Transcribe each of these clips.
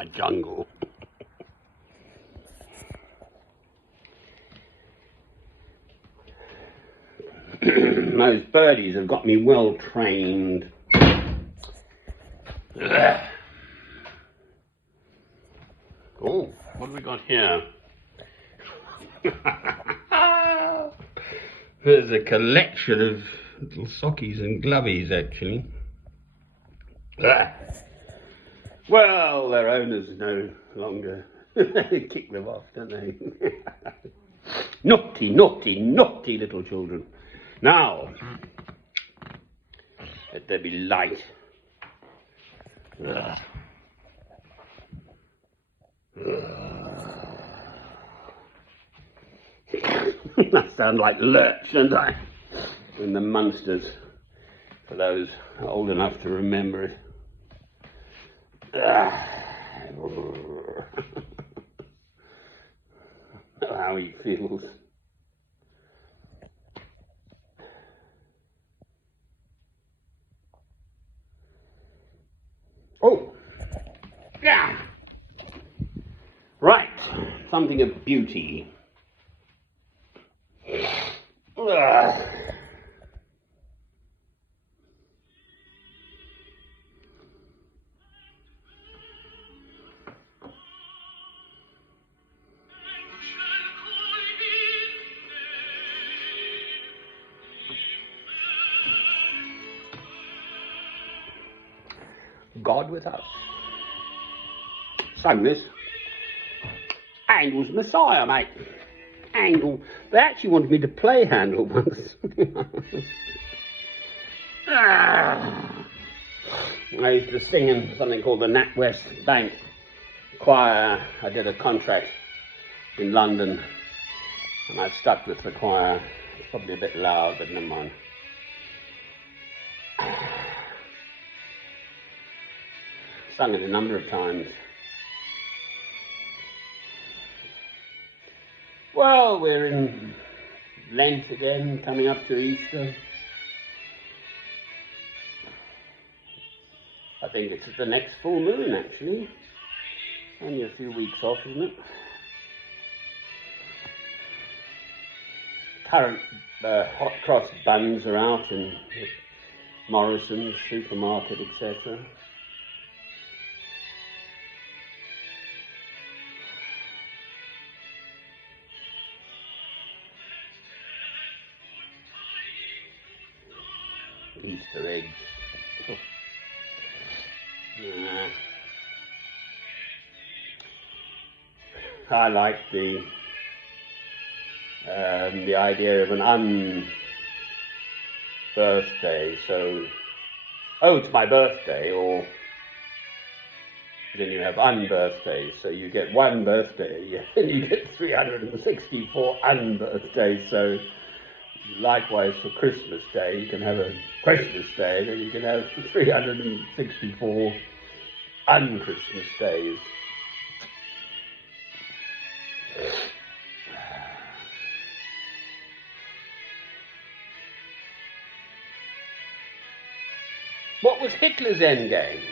my jungle. Those birdies have got me well trained. Oh, what have we got here? There's a collection of little sockies and glovies, actually. Well, their owners no longer kick them off, don't they? Naughty, naughty, naughty little children. Now, let there be light. I sound like Lurch, don't I? In the Munsters, for those old enough to remember it. How he feels. Oh, yeah. Right, something of beauty. God with us. Sung this. Handel's Messiah, mate. Handel. They actually wanted me to play Handel once. I used to sing in something called the NatWest Bank Choir. I did a contract in London, and I stuck with the choir. It's probably a bit loud, but never mind. Sung it a number of times. Well, we're in Lent again, coming up to Easter. I think it's the next full moon, actually. Only a few weeks off, isn't it? Current hot cross buns are out in Morrison's supermarket, etc. Easter eggs. I like the idea of an un-birthday. So, oh, it's my birthday, or then you have un-birthdays. So you get one birthday, and you get 364 un-birthdays. So likewise for Christmas Day, you can have a Christmas Day, then you can have 364 un-Christmas days. What was Hitler's endgame?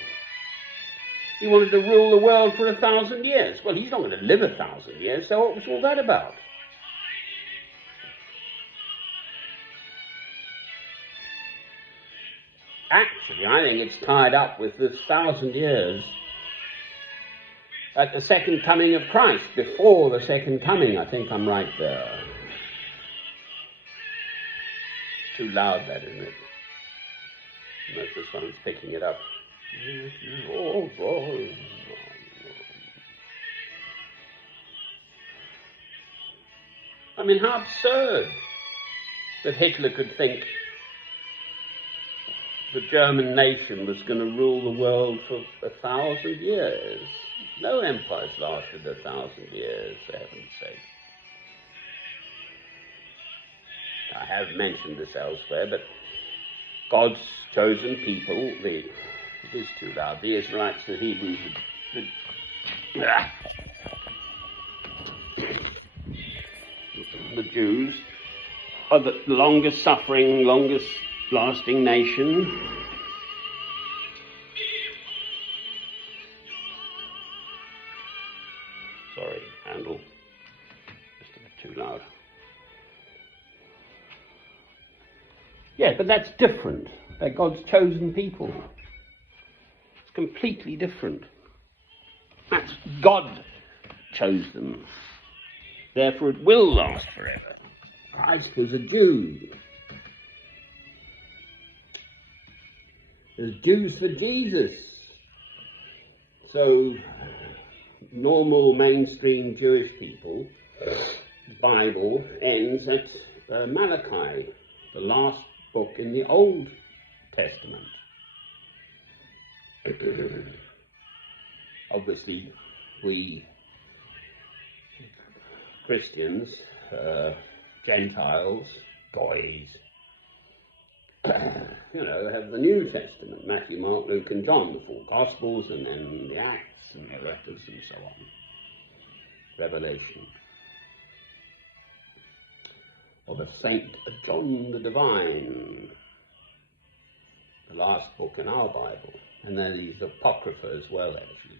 He wanted to rule the world for 1,000 years. Well, he's not going to live 1,000 years, so what was all that about? Actually, I think it's tied up with this 1,000 years at the second coming of Christ, before the second coming. I think I'm right there. It's too loud, that, isn't it? Unless this one's picking it up. I mean, how absurd that Hitler could think the German nation was going to rule the world for 1,000 years. No empire's lasted 1,000 years, for heaven's sake. I have mentioned this elsewhere, but God's chosen people, it is too loud, the Israelites, the Hebrews, the Jews, are the longest suffering, longest lasting nation. but that's different. They're God's chosen people. It's completely different. That's God chose them. Therefore it will last forever. Christ was a Jew. There's Jews for Jesus. So normal mainstream Jewish people, the Bible ends at Malachi, the last book in the Old Testament. Obviously, we Christians, Gentiles, Goys, have the New Testament, Matthew, Mark, Luke and John, the four Gospels, and then the Acts and the letters and so on. Revelation. Or the Saint John the Divine, the last book in our Bible. And then these Apocrypha as well, actually.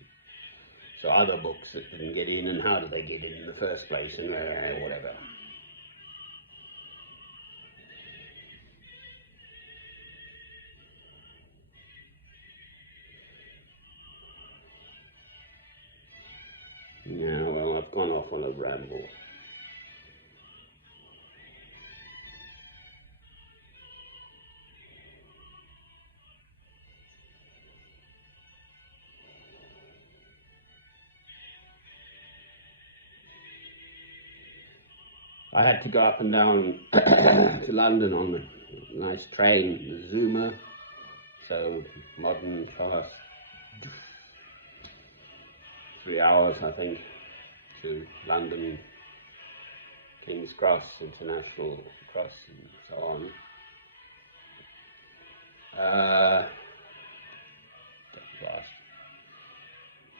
So other books that didn't get in, and how did they get in the first place, and whatever. Yeah, well, I've gone off on a ramble. I had to go up and down to London on a nice train, the Zoomer, so modern, fast, 3 hours I think, to London, King's Cross, International Cross and so on. Gosh,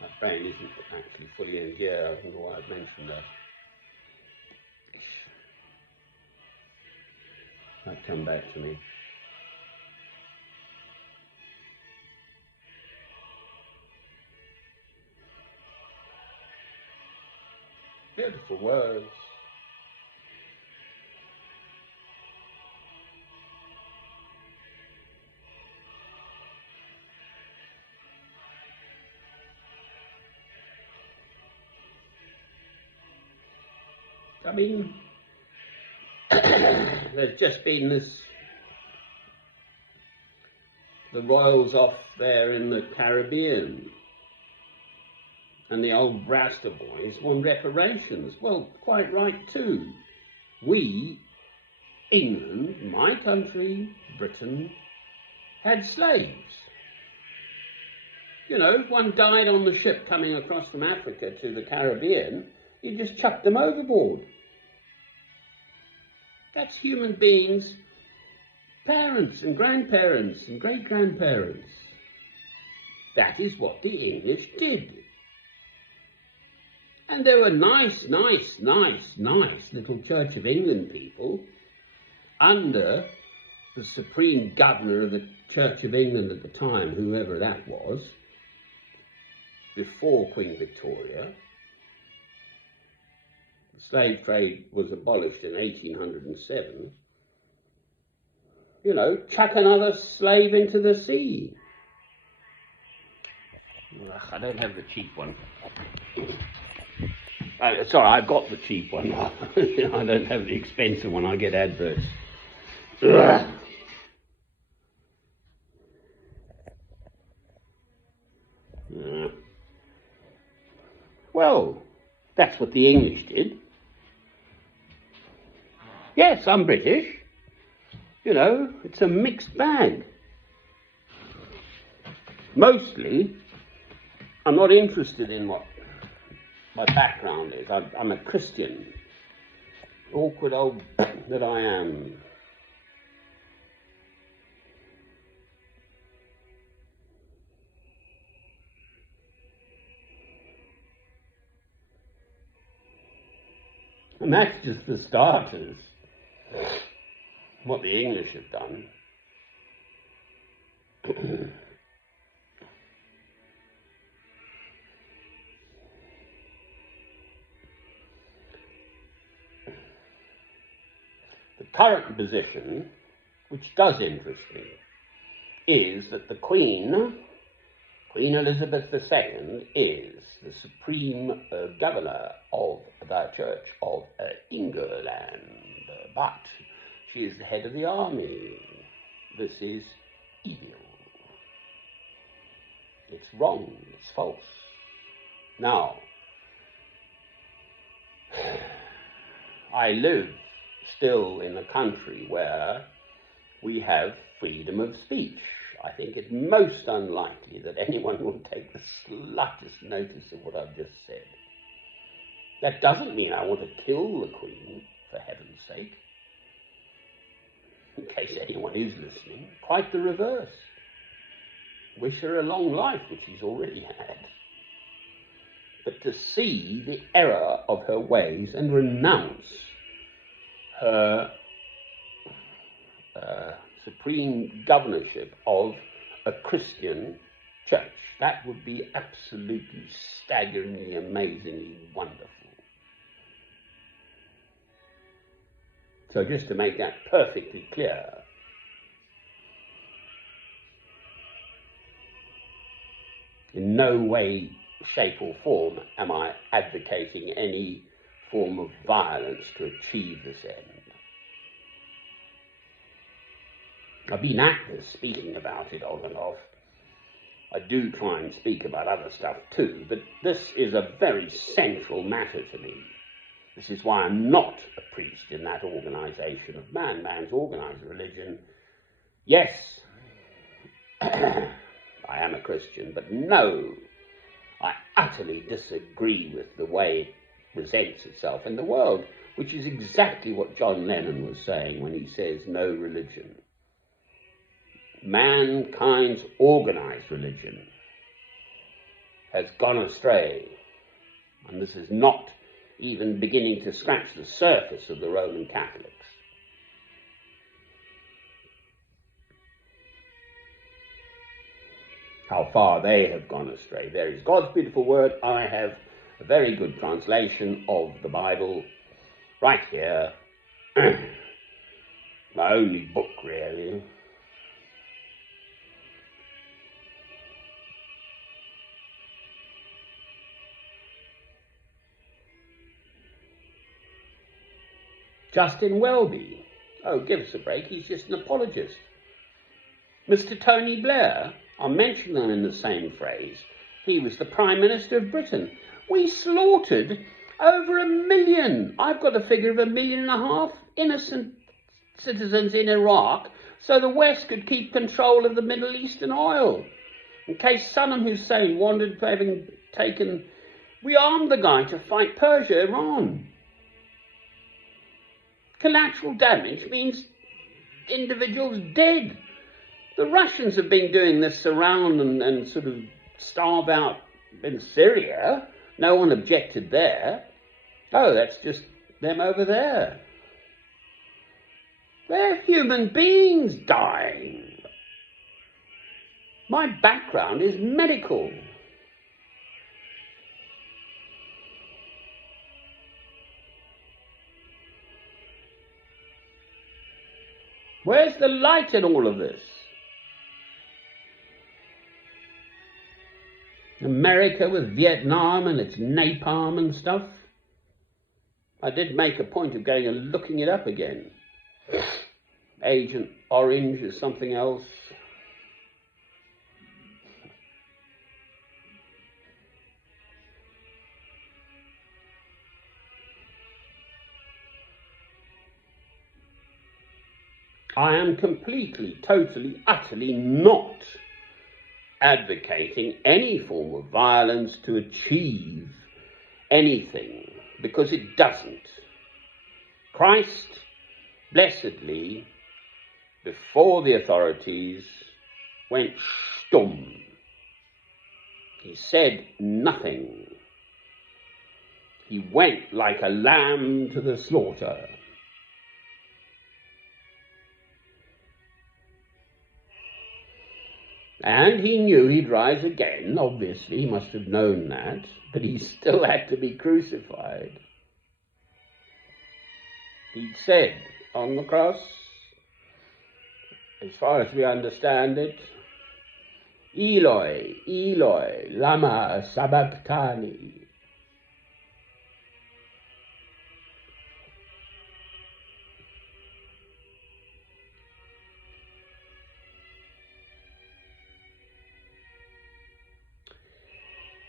my brain isn't actually fully in gear, I don't know why I've mentioned that. Might come back to me. Beautiful words. I mean, there's just been the royals off there in the Caribbean, and the old Brasta boys won reparations. Well, quite right too. We, England, my country, Britain, had slaves. If one died on the ship coming across from Africa to the Caribbean, you just chucked them overboard. That's human beings, parents and grandparents and great-grandparents. That is what the English did. And they were nice little Church of England people under the supreme governor of the Church of England at the time, whoever that was, before Queen Victoria. The slave trade was abolished in 1807. Chuck another slave into the sea. Ugh, I don't have the cheap one. Sorry, I've got the cheap one. I don't have the expensive one. I get adverts. Ugh. Well, that's what the English did. Yes, I'm British. It's a mixed bag. Mostly, I'm not interested in what my background is. I'm a Christian. Awkward old that I am. And that's just for starters. What the English have done. The current position which does interest me, is that the Queen Elizabeth II, is the supreme governor of the Church of England, but she is the head of the army. This is evil. It's wrong, it's false. Now, I live still in a country where we have freedom of speech. I think it's most unlikely that anyone will take the slightest notice of what I've just said. That doesn't mean I want to kill the Queen, for heaven's sake. In case anyone is listening, quite the reverse. Wish her a long life, which she's already had. But to see the error of her ways and renounce her supreme governorship of a Christian church, that would be absolutely staggeringly, amazingly wonderful. So just to make that perfectly clear, in no way, shape or form am I advocating any form of violence to achieve this end. I've been active speaking about it on and off. I do try and speak about other stuff too, but this is a very central matter to me. This is why I'm not a priest in that organisation of man. Man's organised religion. Yes, I am a Christian, but no, I utterly disagree with the way it presents itself in the world, which is exactly what John Lennon was saying when he says no religion. Mankind's organised religion has gone astray, and this is not even beginning to scratch the surface of the Roman Catholics. How far they have gone astray. There is God's beautiful word. I have a very good translation of the Bible right here. My only book, really. Justin Welby. Oh, give us a break. He's just an apologist. Mr. Tony Blair. I'll mention them in the same phrase. He was the Prime Minister of Britain. We slaughtered over 1 million. I've got a figure of 1.5 million innocent citizens in Iraq so the West could keep control of the Middle Eastern oil. In case Saddam Hussein wanted, having taken... We armed the guy to fight Persia, Iran. Collateral damage means individuals dead. The Russians have been doing this surround and sort of starve out in Syria. No one objected there. Oh, that's just them over there. They're human beings dying. My background is medical. Where's the light in all of this? America with Vietnam and its napalm and stuff. I did make a point of going and looking it up again. Agent Orange is something else. I am completely, totally, utterly not advocating any form of violence to achieve anything, because it doesn't. Christ, blessedly, before the authorities, went stumm. He said nothing. He went like a lamb to the slaughter. And he knew he'd rise again, obviously, he must have known that, but he still had to be crucified. He'd said on the cross, as far as we understand it, Eloi, Eloi, lama sabachthani.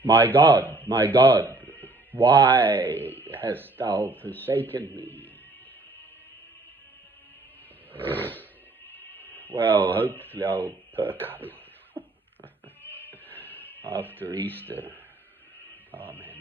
My God, why hast thou forsaken me? Well, hopefully I'll perk up after Easter. Amen.